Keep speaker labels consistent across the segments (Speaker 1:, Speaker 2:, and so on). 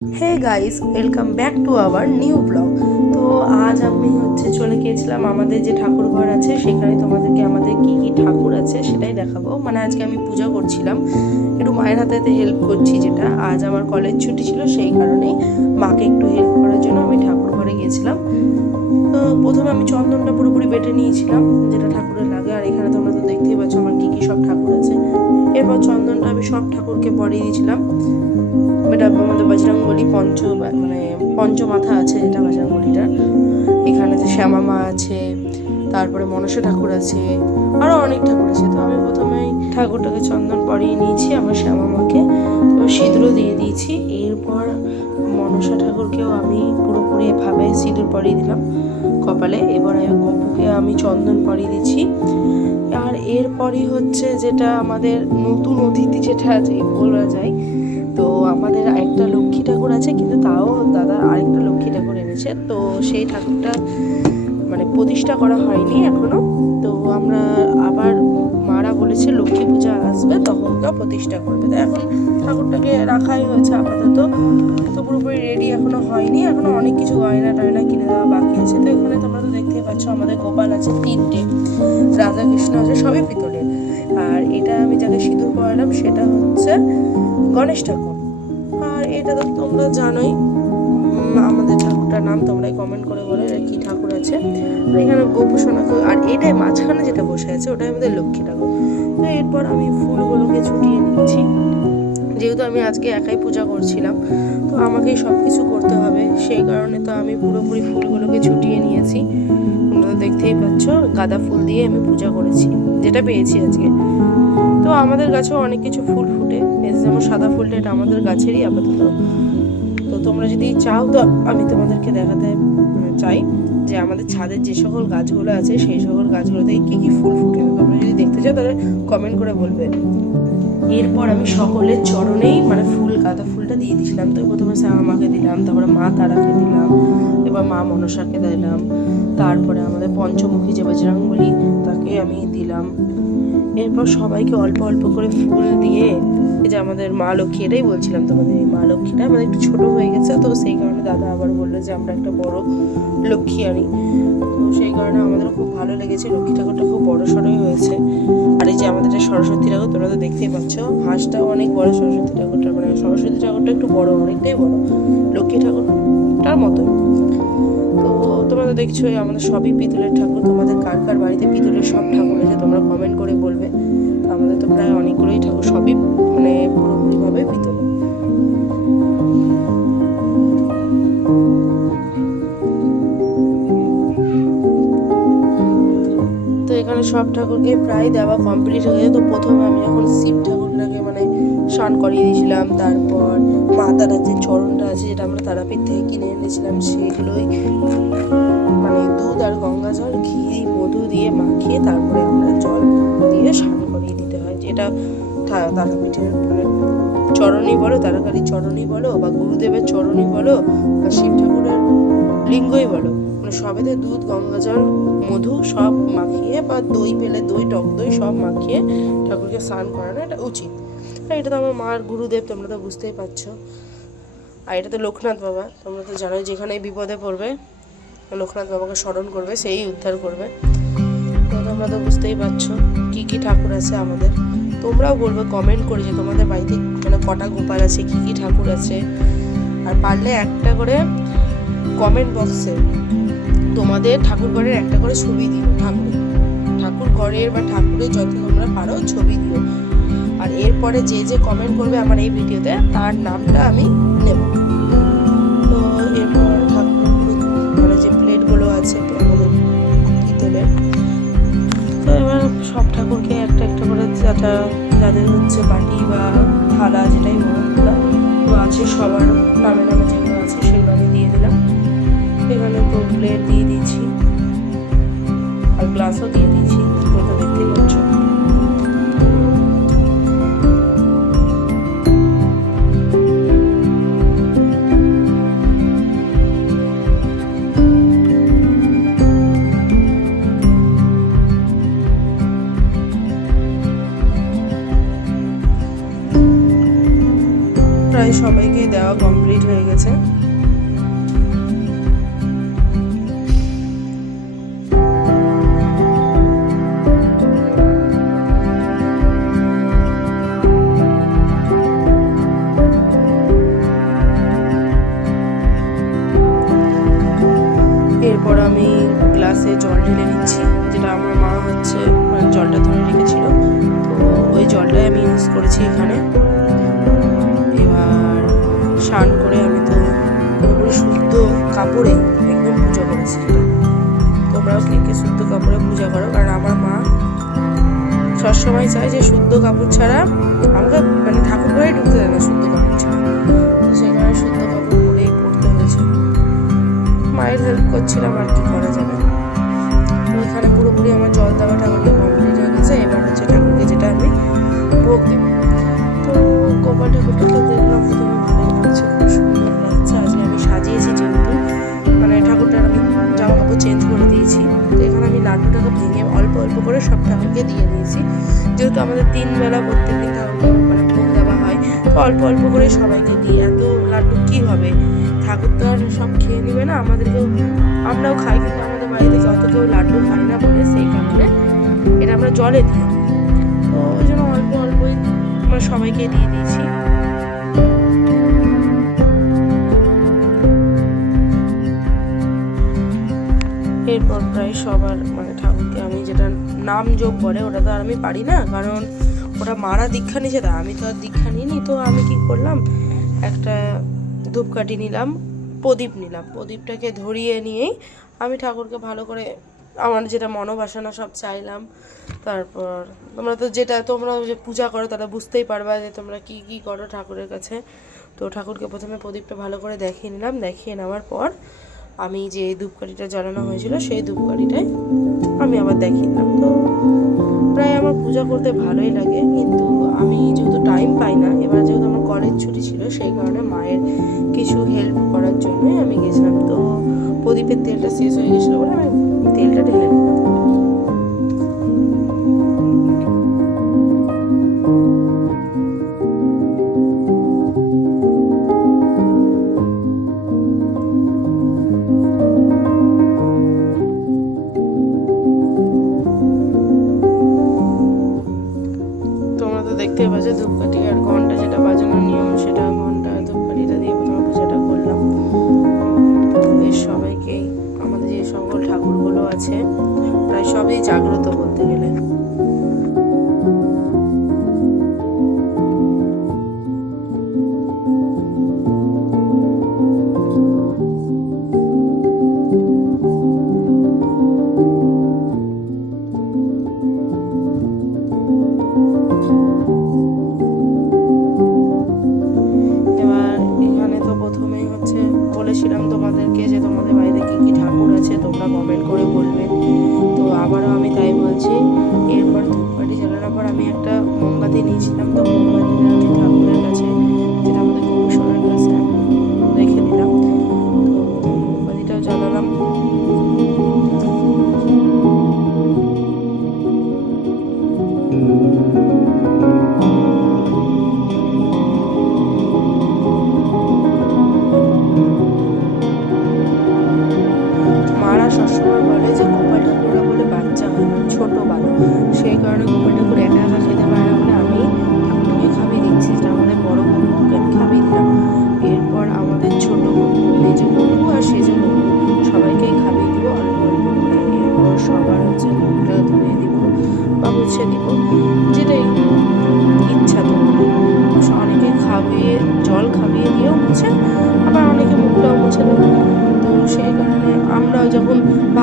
Speaker 1: Hey guys welcome back to our new blog তো আজ আমি হচ্ছে চলে গিয়েছিলাম আমাদের যে ঠাকুর ঘর আছে, সেখানে তোমাদেরকে আমাদের কি কি ঠাকুর আছে সেটাই দেখাবো। মানে আজকে আমি পূজা করছিলাম, একটু মায়ের হাতে হেল্প করছি যেটা। আজ আমার কলেজ ছুটি ছিল সেই কারণেই মাকে একটু হেল্প করার জন্য আমি ঠাকুর ঘরে গিয়েছিলাম। তো প্রথমে আমি চন্দনটা পুরোপুরি বেটে নিয়েছিলাম, যেটা ঠাকুরের লাগে। আর এখানে তোমরা তো দেখতেই পাচ্ছ আমার কি কি সব ঠাকুর আছে। এরপর চন্দনটা আমি সব ঠাকুরকে পরিয়ে দিয়েছিলাম। এটা আমাদের বাজরাঙ্গলি পঞ্চ মানে পঞ্চমাথা আছে যেটা বাজরাঙ্গলিটা এখানে যে শ্যামা মা আছে, তারপরে মনসা ঠাকুর আছে আরও অনেক ঠাকুর আছে। তো আমি প্রথমেই ঠাকুরটাকে চন্দন পরিয়ে নিয়েছি, আমার শ্যামা মাকে তো সিঁদুরও দিয়ে দিয়েছি। এরপর মনসা ঠাকুরকেও আমি পুরোপুরি এভাবে সিঁদুর পরিয়ে দিলাম কপালে। এবার আমি গপুকে আমি চন্দন পরিয়ে দিচ্ছি। আর এরপরই হচ্ছে যেটা আমাদের নতুন অতিথি যেটা আছে, বলা যায়। তো আমাদের একটা লক্ষ্মী ঠাকুর আছে, কিন্তু তাও দাদা আরেকটা লক্ষ্মী ঠাকুর এনেছে। তো সেই ঠাকুরটা মানে প্রতিষ্ঠা করা হয়নি এখনও তো আমরা আবার তো প্রতিষ্ঠা করবে। তো এখন ঠাকুরটাকে রাখাই হয়েছে আপাতত। তো পুরোপুরি রেডি এখনও হয়নি। এখনও অনেক কিছু গয়না টয়না কিনে দেওয়া বাকি আছে। তো এখানে তোমরা তো দেখতেই পাচ্ছ, আমাদের গোপাল আছে তিনটে রাধা কৃষ্ণ আছে, সবই পিতলের। আর এটা আমি যাকে সিঁদুর পরালাম, সেটা হচ্ছে গণেশ ঠাকুর। আর এটা তো তোমরা জানোই আমাদের ঠাকুরটার নাম তোমরাই কমেন্ট করে বলো এটা কি ঠাকুর আছে। এখানে গোপু সোনাকে আর এটাই মাঝখানে যেটা বসে আছে, ওটাই আমাদের লক্ষ্মী। আমি আজকে একাই পূজা করছিলাম। তো আমাকেই সব কিছু করতে হবে। সেই কারণে তো আমি পুরোপুরি ফুলগুলোকে ছুটিয়ে নিয়েছি। তোমরা দেখতেই পাচ্ছ, গাঁদা ফুল দিয়ে আমি পূজা করেছি। যেটা পেয়েছি আজকে। তো আমাদের গাছেও অনেক কিছু ফুল ফুটে। যেমন সাদা ফুলটা, এটা আমাদের গাছেরই আপাতত। তো তোমরা যদি চাও তো আমি তোমাদেরকে দেখাতে চাই যে আমাদের ছাদের যে সকল গাছগুলো আছে, সেই সকল গাছগুলোতে কী কী ফুল ফুটে। তোমরা যদি দেখতে চাও তাহলে কমেন্ট করে বলবে। এরপর আমি সকলের চরণেই মানে ফুল গাঁদা ফুলটা দিয়ে দিয়েছিলাম। তো প্রথমে শ্যামা মাকে দিলাম, তারপরে মা তারাকে দিলাম, এবার মা মনসাকে দিলাম, তারপরে আমাদের পঞ্চমুখী যে বজরংবলী, তাকে আমি দিলাম। এরপর সবাইকে অল্প অল্প করে ফুল দিয়ে যে আমাদের মা লক্ষ্মী, এটাই বলছিলাম তোমাদের, এই মা লক্ষ্মীটা আমাদের একটু ছোটো হয়ে গেছে, তো সেই কারণে দাদা আবার বলল যে আমরা একটা বড় লক্ষ্মী আনি। কারণে আমাদের খুব ভালো লেগেছে। লক্ষ্মী ঠাকুরটা খুব বড় সড়ই হয়েছে। আর এই যে আমাদের সরস্বতী ঠাকুর, তোমরা তো দেখতেই পাচ্ছ হাঁসটাও অনেক বড় সরস্বতী ঠাকুরটা মানে সরস্বতী ঠাকুরটা একটু বড়, অনেকটাই বড়। লক্ষ্মী ঠাকুরটার মতো তো তোমরা তো দেখছ আমাদের সবই পিতলের ঠাকুর। তোমাদের কার কার বাড়িতে পিতলের সব ঠাকুর আছে, তোমরা কমেন্ট করে বলবে। সব ঠাকুরকে প্রায় দেওয়া কমপ্লিট হয়ে তো প্রথমে আমি যখন শিব ঠাকুরটাকে মানে স্নান করিয়ে দিয়েছিলাম, তারপর মা তারার যে চরণটা আছে যেটা আমরা তারাপীঠ থেকে কিনে এনেছিলাম, সেগুলোই মানে দুধ আর গঙ্গা জল, ঘি, মধু দিয়ে মাখিয়ে তারপরে আমরা জল দিয়ে স্নান করিয়ে দিতে হয়, যেটা তারাপীঠের মানে চরণই বলো তারাকালী চরণই বলো বা গুরুদেবের চরণই বলো বা শিব ঠাকুরের লিঙ্গই বলো। সবেতে দুধ, গঙ্গা জল, মধু সব মাখিয়ে বা দই পেলে দই, টক দই সব মাখিয়ে ঠাকুরকে স্নান করানো এটা উচিত। আর এটা তো আমার মার গুরুদেব, তোমরা তো বুঝতেই পারছ। আর এটা তো লোকনাথ বাবা, তোমরা তো জানোই যেখানে বিপদে পড়বে, লোকনাথ বাবাকে স্মরণ করবে, সেই উদ্ধার করবে। তো তোমরা তো বুঝতেই পারছ কী কী ঠাকুর আছে আমাদের। তোমরাও বলবে কমেন্ট করে যে তোমাদের বাড়িতে মানে কটা গোপাল আছে, কী কী ঠাকুর আছে। আর পারলে একটা করে কমেন্ট বক্সে তোমাদের ঠাকুর ঘরের একটা করে ছবি দিও, ঠাকুর। ঠাকুর ঘরের বা ঠাকুরের যত তোমরা পারো ছবি দিও। আর এরপরে যে যে কমেন্ট করবে আমার এই ভিডিওতে, তার নামটা আমি নেব। তো এরপর ঠাকুর মানে যে প্লেটগুলো আছে পিতলের তো এবার সব ঠাকুরকে একটা একটা করে যাটা যাদের হচ্ছে বাটি বা থালা যেটাই বলো তোমরা তো আছে সবার নামে নামে প্রায় সবাইকেই দেওয়া কমপ্লিট হয়ে গেছে। তোমরাও কে কে শুদ্ধ কাপড়ে পূজা করো। কারণ আমার মা সবসময় চায় যে শুদ্ধ কাপড় ছাড়া আমাকে মানে ঠাকুর ঘরে ঢুকতে দেয় না শুদ্ধ কাপড় ছাড়া। তো সেখানে শুদ্ধ কাপড় পরেই পড়তে হয়েছে। মায়ের হেল্প করছিলাম আর কি করা যাবে। তো এখানে পুরোপুরি আমার জল দেওয়া ঠাকুরকে কমপ্লিট হয়ে গেছে। এবার হচ্ছে ঠাকুরকে যেটা আমি ভোগ দেবো। তো গোপাল ঠাকুরটাকে দেখলাম কাপড় চেঞ্জ করে দিয়েছি। তো এখানে আমি লাড্ডুটাকে ভেঙে অল্প অল্প করে সব ঠাকুরকে দিয়ে দিয়েছি। যেহেতু আমাদের তিন বেলা প্রত্যেকদিন ঠাকুরকে মানে ভোগ দেওয়া হয়, তো অল্প অল্প করে সবাইকে দিই এত লাড্ডু কী হবে? ঠাকুর তো আর সব খেয়ে নেবে না, আমাদেরকেও আমরাও খাই, কিন্তু আমাদের বাড়িতে অত কেউ লাড্ডু খাই না বলে, সেই কারণে এটা আমরা জলে দিই। তো ওই জন্য অল্প অল্পই আমরা সবাইকে দিয়ে দিয়েছি। এরপর প্রায় সবার মানে ঠাকুরকে আমি যেটা নাম যোগ করে, ওটা তো আর আমি পারি না, কারণ ওটা মারা দীক্ষা নিয়েছে, তা আমি তো আর দীক্ষা নিইনি, তো আমি কি করলাম? একটা ধূপকাঠি নিলাম, প্রদীপ নিলাম, প্রদীপটাকে ধরিয়ে নিয়েই আমি ঠাকুরকে ভালো করে আমার যেটা মনোবাসনা সব চাইলাম, তারপর তোমরা তো যেটা, তোমরা যে পূজা করো তারা বুঝতেই পারবা যে তোমরা কি কি করো ঠাকুরের কাছে। তো ঠাকুরকে প্রথমে প্রদীপটা ভালো করে দেখিয়ে নিলাম, দেখিয়ে নেওয়ার পর আমি যে ধূপকাঠিটা জ্বালানো হয়েছিল সেই ধূপকাঠিটাই আমি আবার দেখিয়ে নিলাম তো প্রায় আমার পূজা করতে ভালোই লাগে, কিন্তু আমি যেহেতু টাইম পাই না, এবার যেহেতু আমার কলেজ ছুটি ছিল, সেই কারণে মায়ের কিছু হেল্প করার জন্যই আমি গেছিলাম। তো প্রদীপের তেলটা শেষ হয়ে গেছিল বলে আমি তেলটা ঢেলে নিলাম।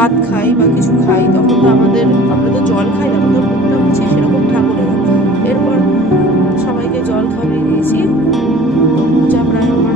Speaker 1: ভাত খাই বা কিছু খাই, তখন তো আমাদের, আমরা তো জল খাই না, আমাদের মুখটা হচ্ছে সেরকম ঠাকুরের এরপর সবাইকে জল খাইয়ে দিয়েছি। পূজা প্রায় আমার